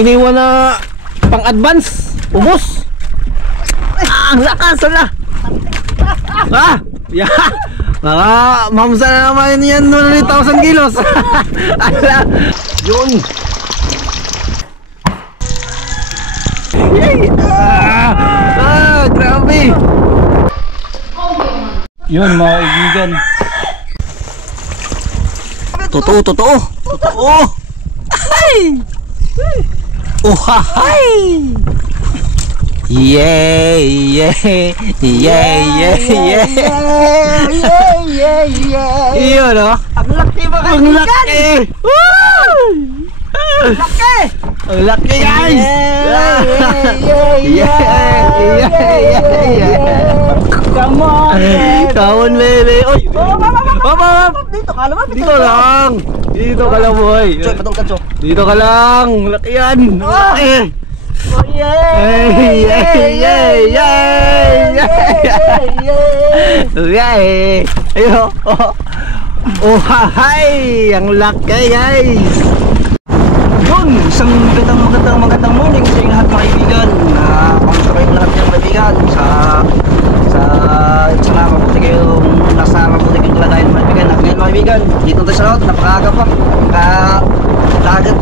iniwan na pang-advance. Ubos. Ang lakas na. Yeah. Mamsa na naman yan 1,000 kilos. Ala. Yun. Yay. Grabe. Yun mga kaibigan. Totoo. Ay! Oh, hi! Yeah. Iyon, no? Ang laki mga Ang kaibigan. laki! Ang laki. Ang laki, guys! Come on, baby. Kawan, baby! Oy! Dito ka naman. Dito lang! Dito ka lang, boy! Choy, patong ka, Choy. Dito ka lang! Laki yan! Laki! Oh, yay! Yay! Ayo! Oh, hi! Ang laki, guys! Yun, isang magandang morning sa inyo lahat mga kaibigan. Kamusta kayong lahat ng kaibigan sa mabuti kayong nasa mabuti kayong kalagayan mga kaibigan. At ngayon mga kaibigan, dito tayo sa lahat, napakaaga pa.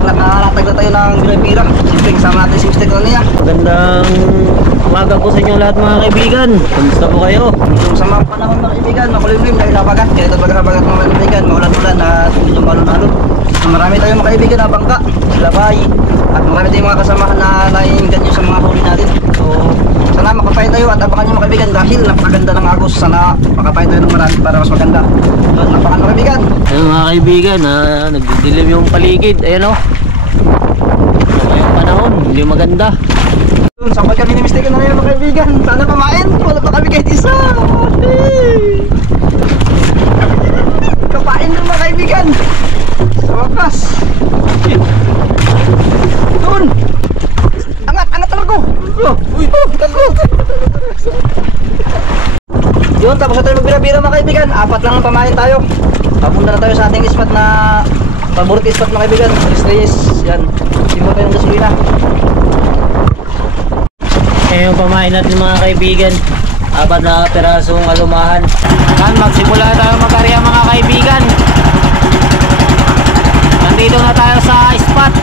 Nakalatag na tayo ng Binapira. Siyempre kasama natin si Mr. Krania. Magandang umaga po sa inyo lahat mga kaibigan. Kamusta po kayo? Yung sa mga panahon mga kaibigan, makulimlim dahil nabagat. Kaya ito bagat mga kaibigan, maulan-ulan at medyo malon-alon. Marami tayong mga kaibigan na bangka, labay, at marami tayong mga kasamahan na naiingan nyo sa mga huli natin. So, sana makapain tayo at abangan nyo mga kaibigan dahil napakaganda ng agos. Sana makapain tayo ng marami para mas maganda. So, napakan mga kaibigan. Ayun mga kaibigan, nagdidilim yung paligid. Ayan o. Ngayong panahon, hindi maganda. Sampai kami ni Mr. Krania mga kaibigan. Sana pamain, wala pa kami kahit isa. Kapain ng mga kaibigan. Sa wakas. Doon. Angat talaga. Uy, talaga. Yun, tapos na tayo magbira-bira mga kaibigan. 4 lang ang pamain tayo. Papunta na tayo sa ating spot na favorite spot mga kaibigan. Reyes. Yan. Simula tayong gasolina. Ngayon pamain natin mga kaibigan. 4 na perasong alumahan. Magsimula tayo mag-area mga kaibigan. Nandito na tayo sa spot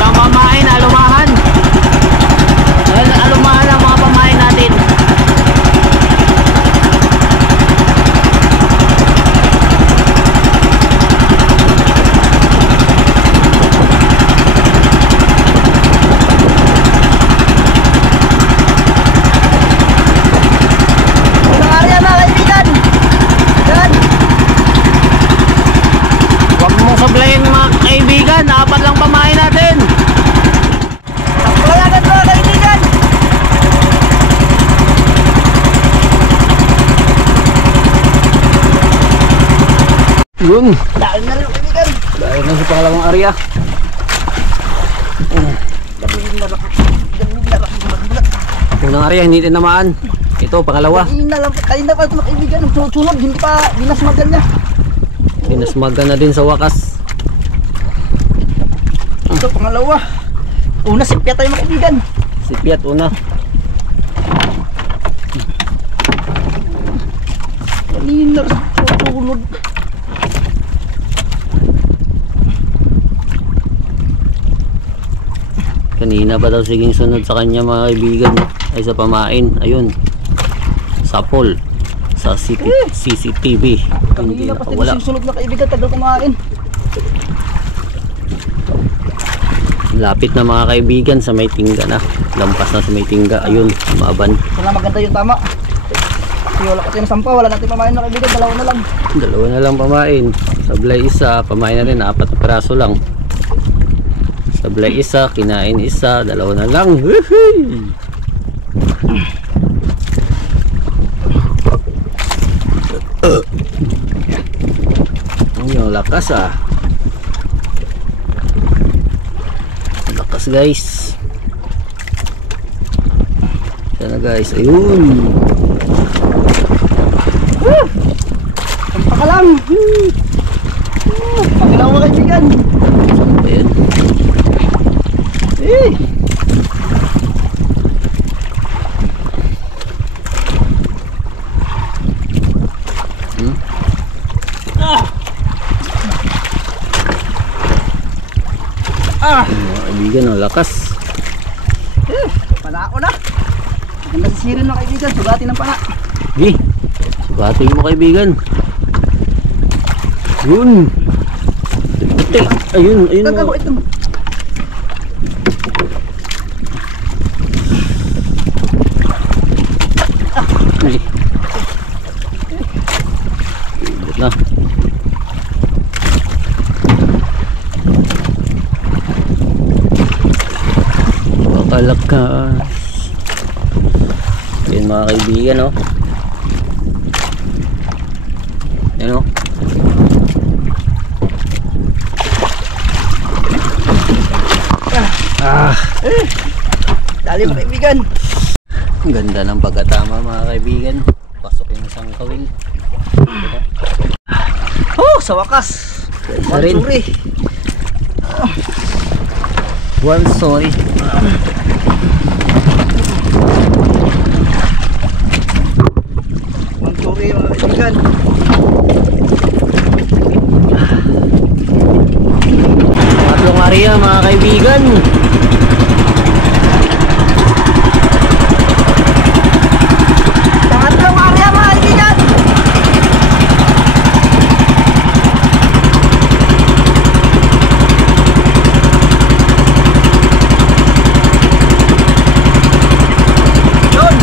ng pamain, alumahan. Alumahan ang mga pamain natin. Sablayin mga kaibigan, 4 lang pamain natin. Palayagan mga kaibigan. Yun, Dahil na rin kaibigan. dahil na sa pangalawang area. Unang area hindi tinamaan. Ito pangalawa. Kanina pa ito mga kaibigan. Sunod, hindi pa dinasmagan niya. Pinasmagan na din sa wakas. Ito pangalawa. Una sipya tayo mga kaibigan. Si Piat una. Kanina sunod. Kanina pa daw siging sunod sa kanya mga kaibigan. Ay sa pamain. Ayun. Sapol. Sa CCTV. Hindi Kanina pa nakawala. tayo sunod na kaibigan. Tagal kumain. Lapit na mga kaibigan sa may tingga na. Lampas na sa may tingga. Ayun, maaban. Sana maganda yung tama. Kasi wala kasi ng sampa. Wala natin pamain mga kaibigan. Dalawa na lang. Dalawa na lang pamain. Sablay isa, pamain na rin. 4 na piraso lang. Sablay isa, kinain isa. Dalawa na lang. Woohoo! Yung lakas ah. Lakas guys. Sana guys, ayun. Pakalam. Pagkalawa kaibigan. Mga kaibigan, ang lakas. Panao na. Ganda si Sirin mga kaibigan. Sugatin ng pana. Sige, sugatin mo kaibigan. Yun. Ayun, ayun. Gagawa ito. Na. Bakalakas. Yan mga kaibigan, no? Yan, no? Dali mga kaibigan. Ang ganda ng pagkatama mga kaibigan. Pasok yung isang kawing. Oh, sa wakas. Isa rin. Mansuri. One sorry. Mansuri mga kaibigan. Tatlong area mga kaibigan. Tatlong area mga kaibigan. Yun.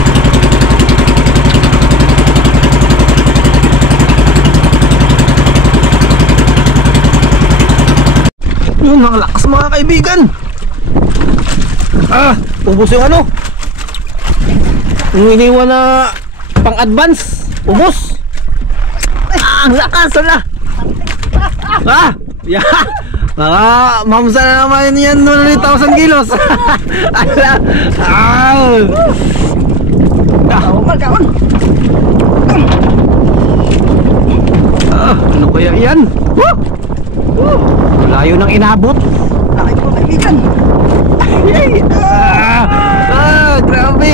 Yun, ang lakas mga kaibigan. Ubos yung ano. Yung iniwan na pang-advance. Ubos. Ang lakas, wala. Yeah. Mga mamsa na naman yan 1,000 kilos. Ala. Kaon. Ano kaya yan? Layo nang inabot. Laki mga kaibigan. Grabe. Grabe.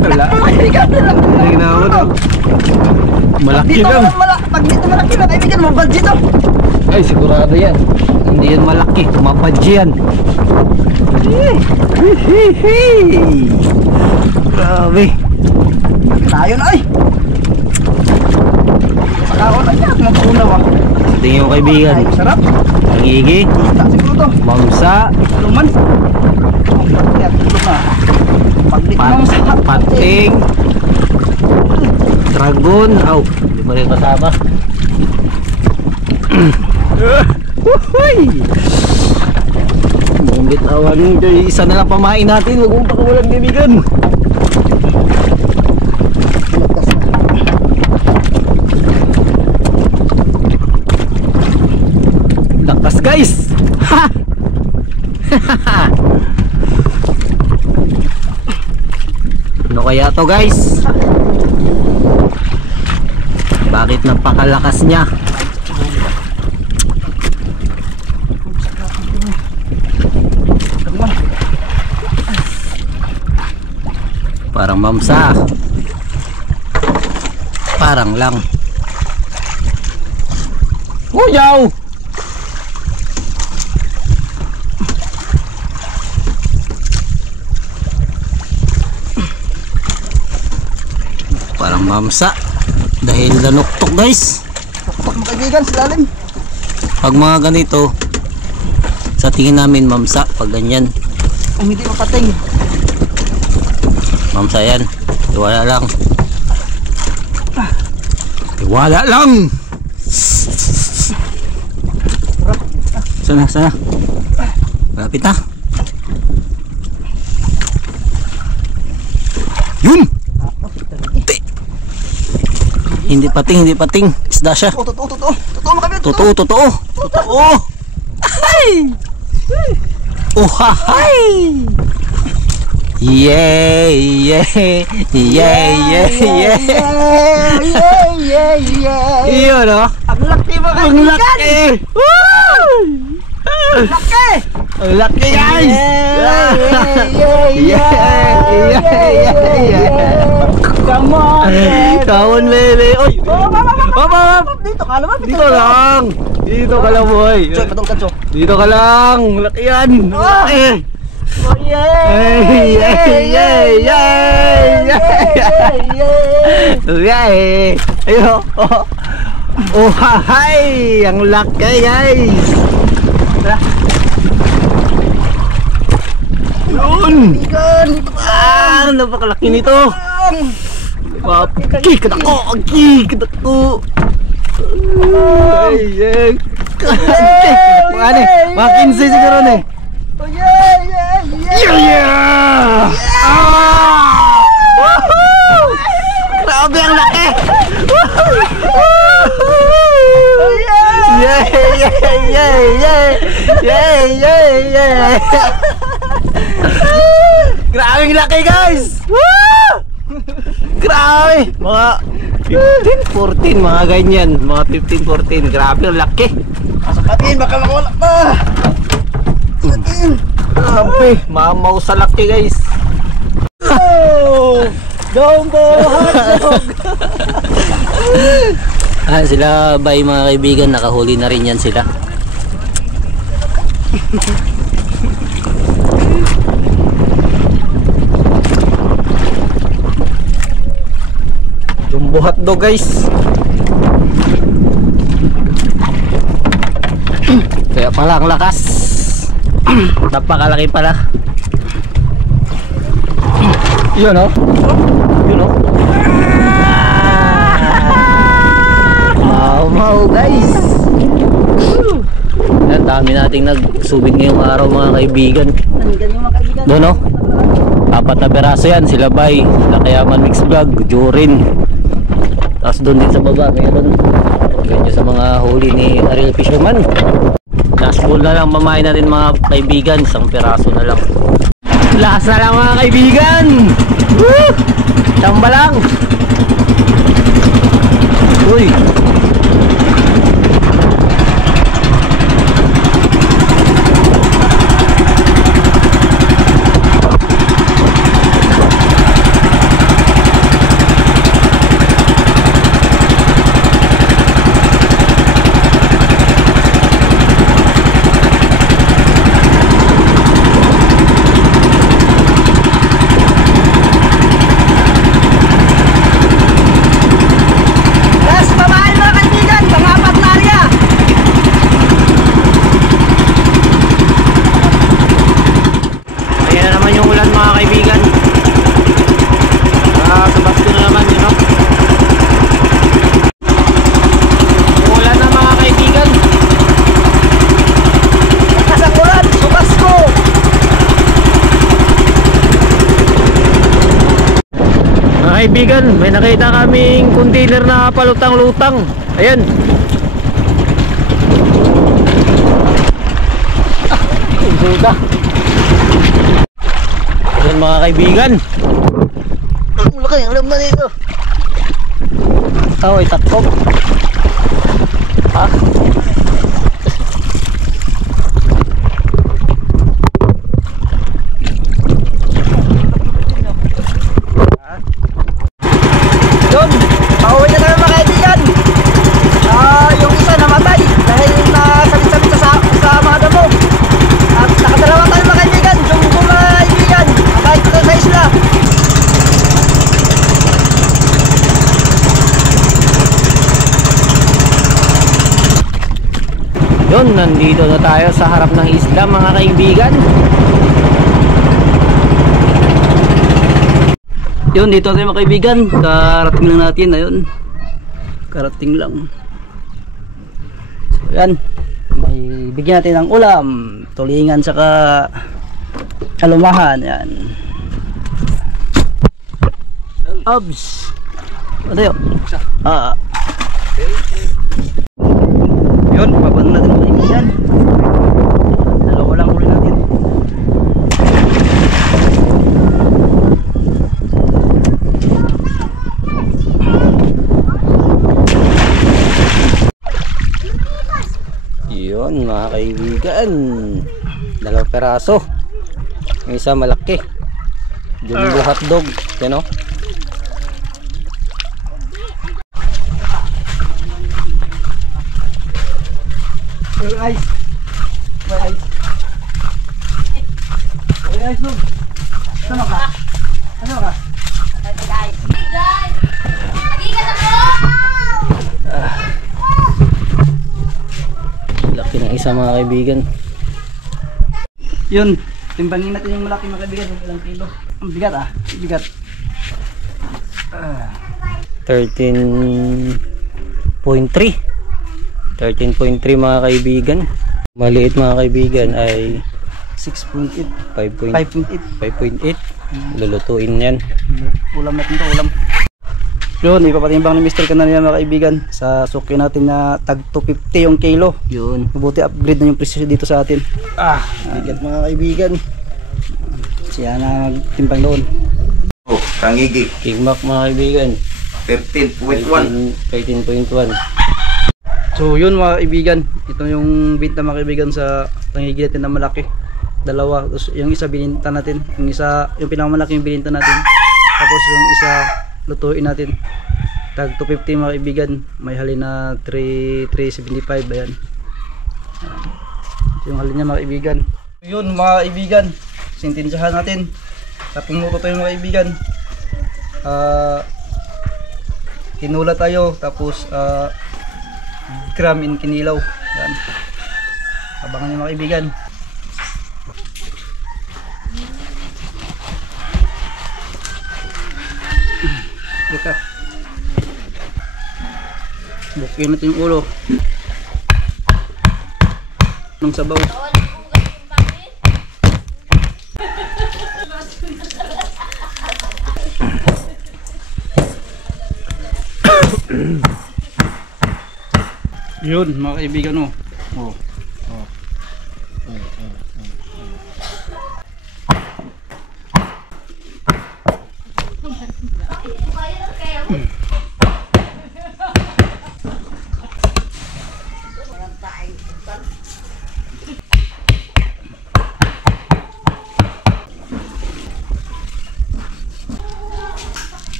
Wala. Mga kaibigan. Ang inabot. Malaki Dito lang. pag dito malaki mga kaibigan, mabudget to. Ay, sigurado yan. Hindi yan malaki. Mabadji yan. Grabe. Tayo na ay. Kaon na yan. Magpunaw ah. Tingin yung kaibigan. Ay, sarap. Pangigi. Kita siguro to. Mamsa. Luman. Yan, tulog na. Paglit mo sa Pating. Dragon. Aw, hindi mo rin kasama. Mukhang bitawan. Isa na lang pamain natin. Huwag mong pakawalan kaibigan. Lakas guys. Ha! Ano kaya to guys? Bakit napakalakas niya? Parang mamsa. Parang lang. Uyaw! Parang mamsa. Dahil nanuktok guys. Tuktok mo kaibigan sa lalim. Pag mga ganito, sa tingin namin mamsa. Pag ganyan, Kung hindi mapating. mamsa yan. Iwala lang. Iwala lang. Sana. Malapit na. Yun! Hindi pating. Isda siya. Totoo mga kaibigan. Totoo. Ay! Oh, hay! Yeah. Iyon, no? Ang laki mga Ang kaibigan. laki! Ang laki. Ang laki, guys! Yeah. Come on, Tawon lele. Oy. Mama. Dito ka naman. Dito lang. Dito ka lang boy. Choy, patong ka, Choy. Dito ka lang. Laki yan. Laki. Oh, yay! Yay! Yay! Yay! Yay! Ayo. Oh, hi! Ang laki guys. Yun! Napakalaki nito. Kikit ako! Kikit ako! Ay, ay! Mga 15 siguro na eh. Oh, yeah! Yeah! Woohoo! Grabe ang laki! Yay! Grabe ang laki guys! Woo! Grabe! Mga 15, 14 mga ganyan. Mga 15, 14. Grabe ang laki. Kasapatin, baka makawala pa. Grabe, mamaw sa laki guys. Oh! Jumbo hotdog! Sila bay mga kaibigan, nakahuli na rin yan sila. Jumbo hotdog guys. Kaya pala ang lakas. Napakalaki pala. Yun o. Yun o. Mau guys. Yan, dami nating nagsubig ngayong araw mga kaibigan. Doon o. 4 na peraso yan. Sila bay, Nakayaman Mix Vlog, Jorin. Tapos doon din sa baba. Meron. Ganyan sa mga huli ni Ariel Fisherman. Last pool na lang, mamain natin mga kaibigan. 1 peraso na lang. Last na lang mga kaibigan. Woo! Tamba lang. Uy. Kaibigan, may nakita kaming container na palutang-lutang. Ayan. Duda. Ayan mga kaibigan. Ang laki, ang laman nito. Ay, takop. Ha? Yun, pauwi na tayo mga kaibigan. Yung isa namatay dahil nasabit-sabit sa mga damo. At nakadalawa tayo mga kaibigan. Jumbo mga kaibigan. Kahit ito sa isla. Yun, nandito na tayo sa harap ng isla mga kaibigan. Yun, dito tayo mga kaibigan. Karating lang natin, ayun. Karating lang. So yan, may bigyan natin ng ulam, tulingan saka kalumahan. Yan. Abs. Ano tayo? Yun, papanon natin mga kaibigan. Dalawa lang huli natin. Yun mga kaibigan, 2 peraso. Yung isa malaki, jumbo hotdog. Yan o. ice. May ice. May ice Lug. Sama ka? Ano ka? Laki ng isa mga kaibigan. Yun, timbangin natin yung malaki mga kaibigan, kung ilang kilo. Ang bigat bigat. 13.3 mga kaibigan. Maliit mga kaibigan ay 6.8 5.8. 5.8 Lulutuin yan. Ulam natin to, ulam. Yun, ipapatimbang ni Mr. Kanana mga kaibigan. Sa suki natin na tag 250 yung kilo. Yun. Mabuti upgrade na yung presyo dito sa atin. Bigat mga kaibigan. Siya na magtimbang doon. Oh, Tangigi, King Mac mga kaibigan. 13.1. 13.1. So yun mga kaibigan, ito yung binta mga kaibigan sa tangigi natin na malaki. Dalawa, tapos yung isa bininta natin, yung pinakamalaki yung bininta natin. Tapos yung isa lutuin natin. Tag 250 mga kaibigan, may halin na 375 ayan. Ito yung halin niya mga kaibigan. Yun mga kaibigan, sintensyahan natin. Tapos luto tayo mga kaibigan. Hinula tayo, tapos gram in kinilaw. Yan. Abangan niyo mga kaibigan. Buka. Bukin natin yung ulo ng sabaw. Yun mga kaibigan oh.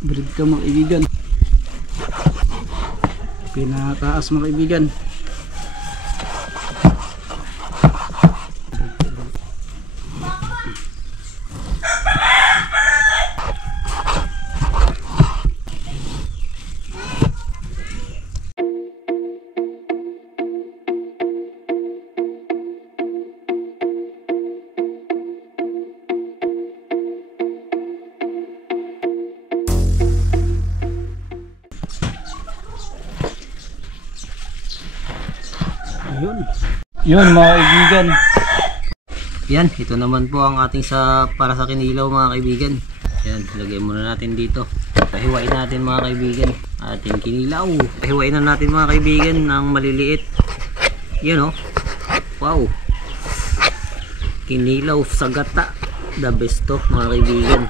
Bread ka mga kaibigan. Pinataas mga kaibigan. Yun mga kaibigan. Yan, ito naman po ang ating para sa kinilaw mga kaibigan. Yan, lagyan muna natin dito. Pahiwain natin mga kaibigan ating kinilaw. Pahiwain na natin mga kaibigan ng maliliit. Yan oh. Wow. Kinilaw sa gata. The best to mga kaibigan.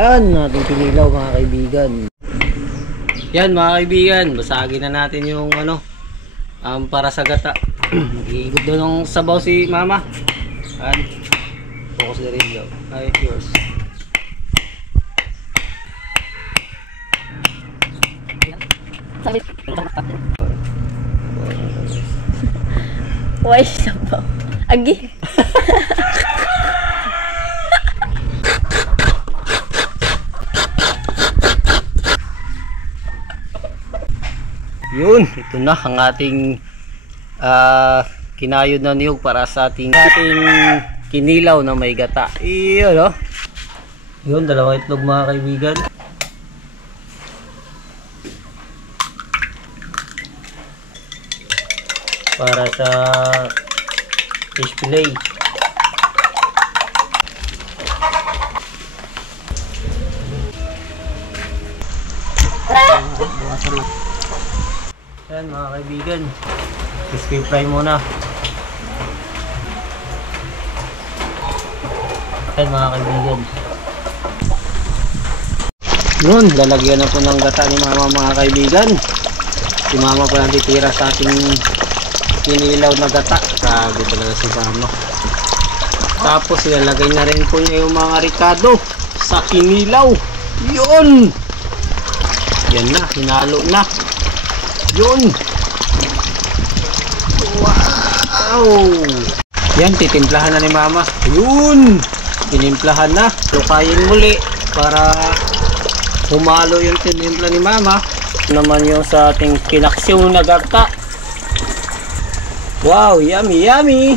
Yan, ating kinilaw mga kaibigan. Yan mga kaibigan, basagin na natin yung para sa gata. Iikot doon ng sabaw si mama. Yan. Focus na rin daw. Ay, yours. Why sabaw? Agi. Yun, ito na ang ating kinayod na niyog para sa ating kinilaw na may gata. Iyon oh. Yun, dalawang itlog mga kaibigan. Para sa fish fillet. Yan mga kaibigan, crispy fry muna. Yan mga kaibigan. Yun, lalagyan na po ng gata ni mama mga kaibigan. Si mama po lang titira sa ating kinilaw na gata. Grabe talaga si mama. Tapos ilalagay na rin po niya yung mga ricado sa kinilaw. Yun! Yan na, hinalo na. Yun! Wow! Yan, titimplahan na ni mama. Yun! Tinimplahan na. Lukayin muli para humalo yung tinimpla ni mama. Naman yung sa ating kinaksiw na gata. Wow, yummy yummy.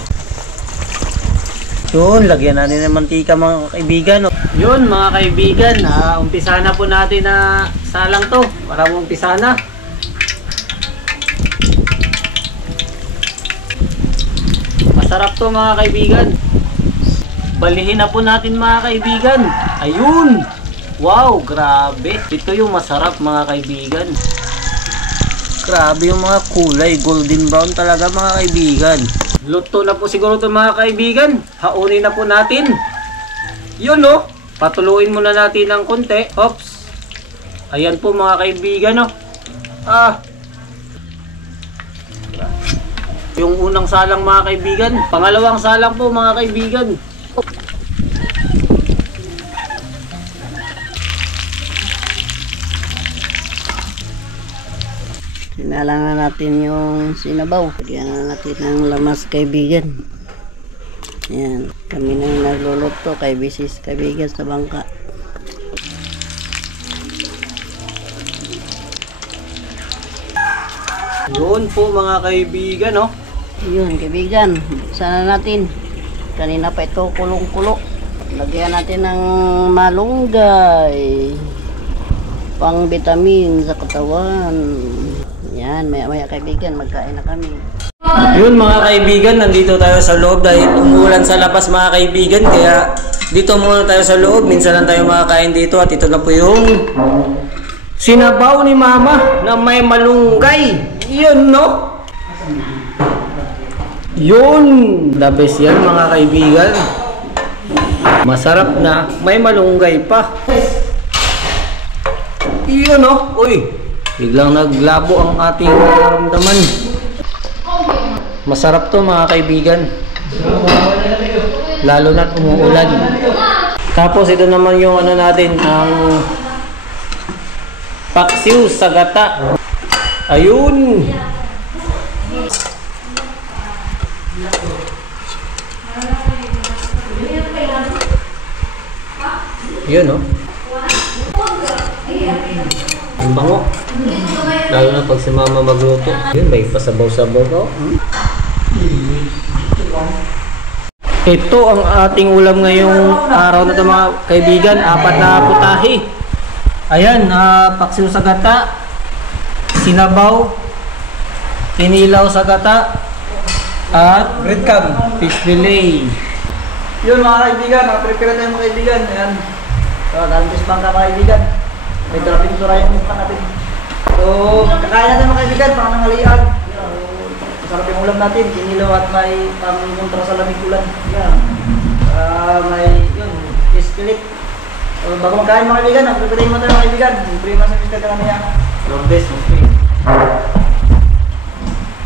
Yun, lagyan natin ng mantika mga kaibigan. Yun mga kaibigan, umpisa na po natin na salang to. Para mo umpisa na. Masarap to mga kaibigan. Balihin na po natin mga kaibigan. Ayun! Wow, grabe. Ito yung masarap mga kaibigan. Grabe yung mga kulay. Golden brown talaga mga kaibigan. Luto na po siguro ito mga kaibigan. Haunin na po natin. Yun no. Patuluin muna natin ng konti. Oops. Ayan po mga kaibigan no. Yung unang salang mga kaibigan. Pangalawang salang po mga kaibigan. Sinalangan natin yung sinabaw. Lagyan na natin ng lamas kaibigan. Yan. Kami nang nagluluto kay bisis kaibigan sa bangka. Yun po mga kaibigan no. Yun kaibigan. Sana natin. Kanina pa ito kulong-kulo. Lagyan natin ng malunggay. Pang vitamin sa katawan. Yan, maya-maya kaibigan, magkain na kami. Yun mga kaibigan, nandito tayo sa loob dahil umulan sa labas mga kaibigan. Kaya dito muna tayo sa loob. Minsan lang tayo makakain dito at ito na po yung sinabaw ni mama na may malunggay. Yun no? Yun! The best yan mga kaibigan. Masarap na, may malunggay pa. Yun no? Uy! Biglang naglabo ang ating nararamdaman. Masarap to mga kaibigan. Lalo na't umuulan. Tapos ito naman yung ano natin, ang paksiw sa gata. Ayun! Yun no? Ang bango. Lalo na pag si mama magluto. Yun, may pasabaw-sabaw ko. Ito ang ating ulam ngayong araw na ito mga kaibigan. 4 na putahe. Ayan, paksiw sa gata, sinabaw, kinilaw sa gata, at breadcrumb, fish fillet. Yun mga kaibigan, prepare tayo mga kaibigan. Ayan. Dalam bangka mga kaibigan. May draping sura yung mukha natin. So, kakain natin mga kaibigan, panganangalian. Masarap yung ulam natin, kinilaw at may pang-kontra sa lamig ulan. Yan. May, yun, fish fillet. So, bago magkain mga kaibigan, prepare mo tayo mga kaibigan. Prepare mo sa fish fillet kami yan. Lord bless, okay.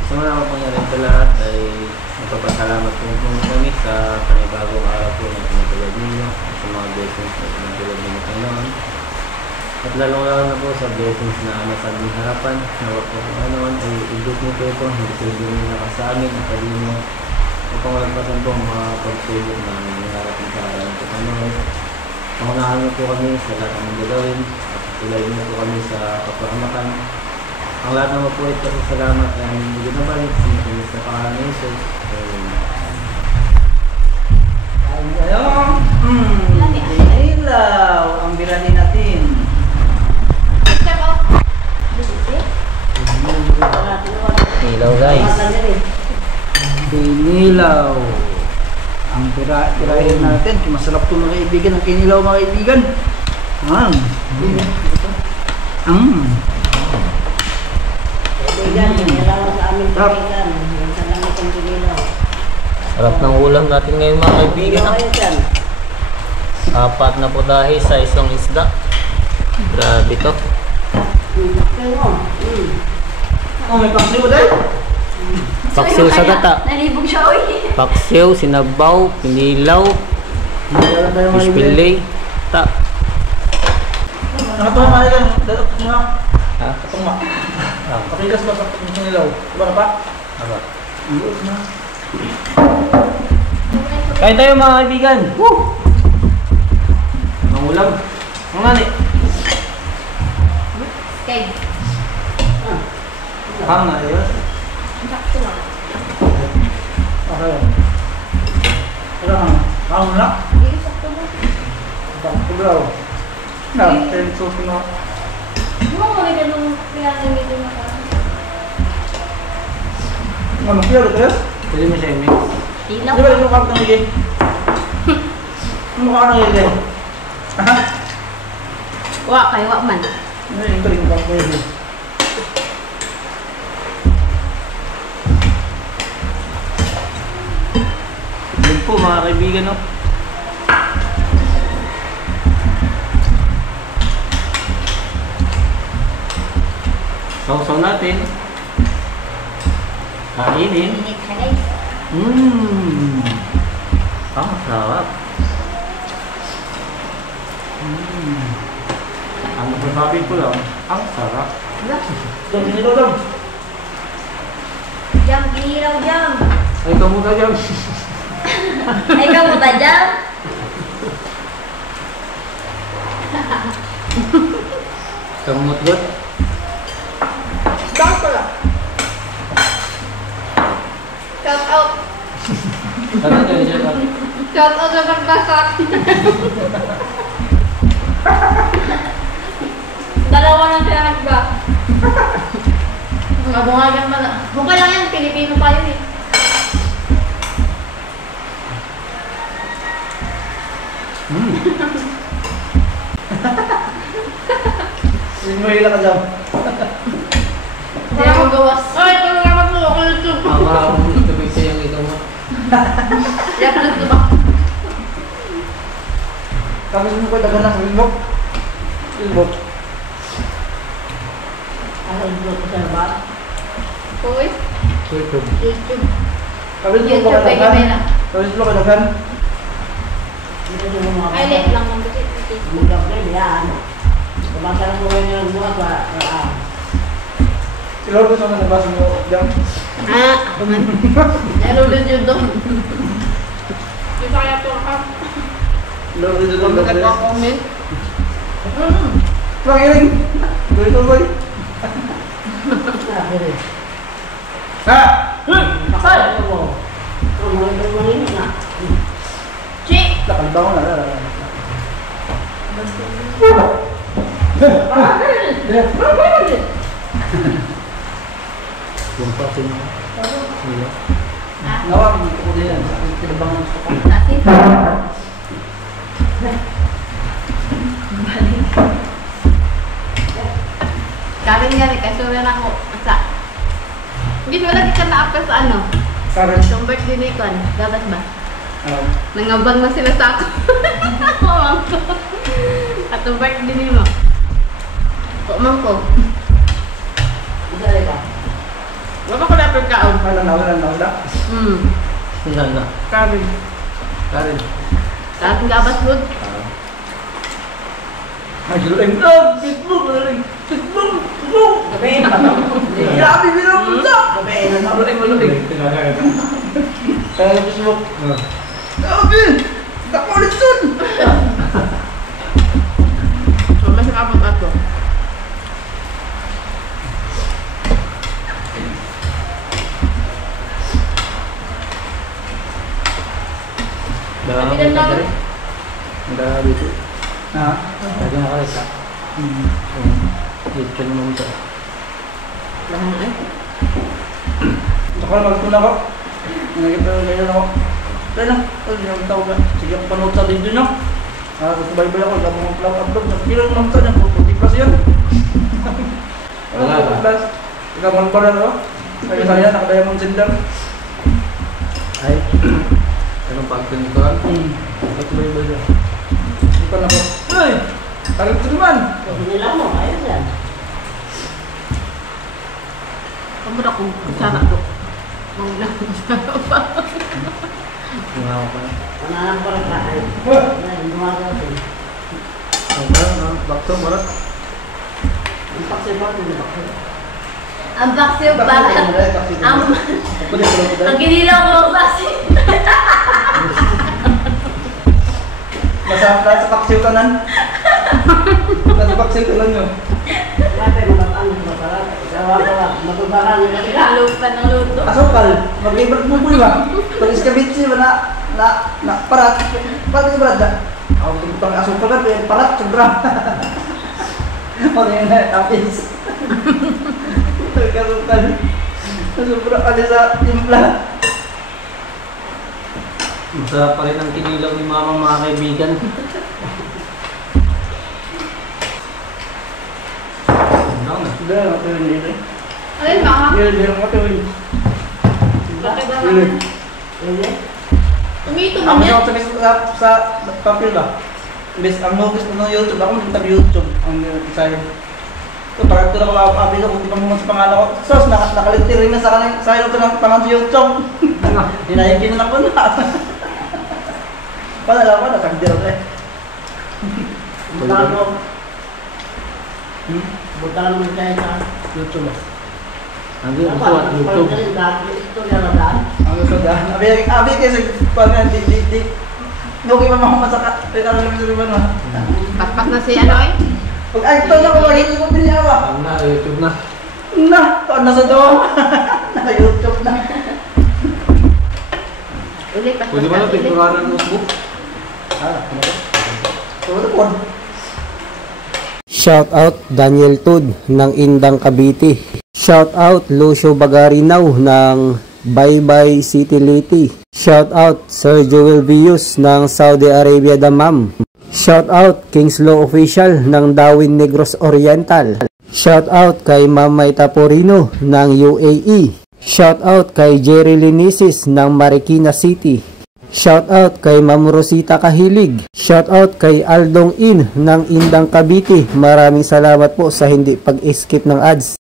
Sa mga kapangyarihan sa lahat ay magpapasalamat po kami sa panibagong araw po na pinatulad ninyo, sa mga blessings na pinatulad ninyo Panginoon. At lalong-lalong na po sa blessings na nasa aming harapan, na wag po kung ano ay ibig mo po ito, hindi po hindi nyo sa amin, at hindi mo upang malagpasan po ang mga pagsubok na nangyarapin sa araw ng Panginoon. Pangunahan mo po kami sa lahat ng gagawin, at tulayin mo po kami sa kapahamakan. Ang lahat naman po ito sa salamat ay aming ginabalik sa pangalan ni Jesus. Ayun. Ilaw ang bilhin natin. Ilaw guys. Kinilaw. Ang pirahin natin. Masarap ito mga kaibigan. Ang kinilaw mga kaibigan. Kaibigan, kailangan sa amin kaibigan. Yung salamat ang kinilaw. Sarap ng ulam natin ngayon mga kaibigan. Ano kayo dyan? 4 na po dahil sa isang isda. Grabe to. Oh, may paksiw ba dahil? Paksiw sa gata. Nalibog siya, uy. Paksiw, sinabaw, pinilaw, Meron tayo mga fish ibili. fillet. Ta. Nakatuwa mga ilan. Dalok mga. Ha? Katuma. Ah. Pakigas ba sa nilaw? Diba na pa? Aba. Iyos na. Kain tayo mga kaibigan. Woo! Ang ulam. Ang ngani. Okay. Hang na yun. Sakto lang. Okay. Pero hang na. Hindi, sakto lang. Kubraw. Na, tenso na. Di ba mo na ganun pinanamit yung maka? Ano kaya ito yun? Pwede mo siya i-mix. Ilaw. Di ba yung mukha ng higi? Mukha ng higi. Wa, kay wa man. Ano yung galing mukha ng higi? Yun po mga kaibigan, no? Sausaw natin. Kainin. Init ka guys. Ah, sarap. Ang masasabi ko lang, ang sarap. Doon, sinilo lang. Jam, ginilaw jam. Ay, kamuta dyan. Ay, kamu ta jam. Kamut good. Bang ko lang. Shout out. Ano dyan dyan? Shout out sa pagkasak. Dalawa lang sila nagba. Mga bungagan pa na. Mukha lang yan, Pilipino pa yun eh. Hindi mo hila ka dyan. Hindi ako gawas. Ay, ito nga mo. Ako YouTube. Ang tubig sa yung ito mo. Yak na ito ba? Kami mo ko dagan na sa ilbok. Ilbok. Ano yung ko sa ba? Uy, YouTube. YouTube. Kami mo ko YouTube ay dagan. gabay na. Kami mo ko dagan. Dito yung mga Ay, let lang ng busit. Budak na yan. Kumasa lang mo yung buhat ba? Si Lord gusto na nabasa mo dyan. Ah, ako man. Nalulod yun doon. Yung kaya to ka. Lord gusto na nabasa. Nagpa-comment. Pangiling. Dito boy. Ha! Bakal mo. Ang mga na. Chi! Nakanta ko na. Yung pa sino? Sino? Nawag ko din yan. Tinabangan ko. Natin. Karin nga rin, kasi wala ako. Sa... Hindi mo lagi ka na-apka sa ano? Karen. Yung birthday ni Kon. Gabas ba? Nangabang na sila sa ako. Kumang ko. At yung birthday ni mo. Kumang ko. Isa ka. Wala ko na pagkaon. Wala na wala. Sino na? Karin. Karin. Karin gabas food. Ay, sila yung vlog! Facebook! Facebook! Facebook! Gabi na. Grabe, bilang punta! Gabi na. Maluling. Kaya Facebook. Grabe! Tako ulit dun! Masih kapag ato. Dalam Tapi dan kita tahu. dari. Udah gitu. Ha? Lagi nak kali tak? Itu mau tak. Lahan ay. Saka magtuna ko. Nakita ko ngayon ako. Kaya na, yung tao ba? Sige ako panood sa din dun nyo. Gusto ako, gabang ang vlog upload. Nagpilong naman sa niya, 40 plus yan. Wala ba? 40 plus. Ikaw man pa rin ako. Kaya saya, naka-diamond sender. Ay. Anong pagtun ko? Ba't ba iba dyan? Hindi pa na ko. Ay! Tagal ko naman. Nila mo, ayos yan. Pagmura kong kutsara to. Maulang kutsara pa. Panalang ko rin kain. Yan, gumagawa din. Bakso, marat. Ang paksipat mo, bakit? Ang baksiw ba? Ang ginilaw ko ang baksiw. Masarap lahat sa paksiw kanan. Nasa paksiw kanan nyo. Grabe, matatang, masarap. Gawa-gawa, matubahan yung kanila. Lupa ng luto. Asukal. Mag-ibrat mo po ba? Pag iskabitsi ba na parat. Parat yung parat na. Ako tibutang asukal ka, pero parat, sobra. Ano yun na, tapis. Asukal. Sobra ka sa timpla. Masarap pa rin ang kinilaw ni mama mga kaibigan. Sudah, mati ini. Ayun mga. Dia mati ini. Bakit ba naman? Tumito man Ang yan. mga sa papel ba? Bes ang notice ko ng YouTube, ako nagtabi YouTube ang design. So parang ito na mga abi ko, kung di pa mo sa pangalan ko. Sos, nakalintir rin na sa kanin, sa ilo ko ng pangalan sa YouTube. Dinayin na ako na. Paano lang ako, nasagdir ako eh. Butaan mo. Butaan mo tayo sa YouTube. Ang yun, ito at YouTube. Ito niya na daan. Ang gusto da. Abi kasi pag di. Okay pa mga masaka. Pero ano naman sa riban mo. Patpat na si ano eh. Pag ay ito na ko, hindi ko pinihawa. Ang na, YouTube na. Nasa to. Naka YouTube na. Uli, patpat Pwede ba na picturean ng notebook? Ito po. Shout out Daniel Tud ng Indang Cavite. Shout out Lucio Bagarinaw ng Baybay City Liti. Shout out Sir Joel Vius ng Saudi Arabia Dammam. Shout out Kings Law Official ng Darwin Negros Oriental. Shout out kay Mamay Taporino ng UAE. Shout out kay Jerry Linisis ng Marikina City. Shout out kay Ma'am Rosita Kahilig. Shout out kay Aldong In ng Indang Cavite. Maraming salamat po sa hindi pag-skip ng ads.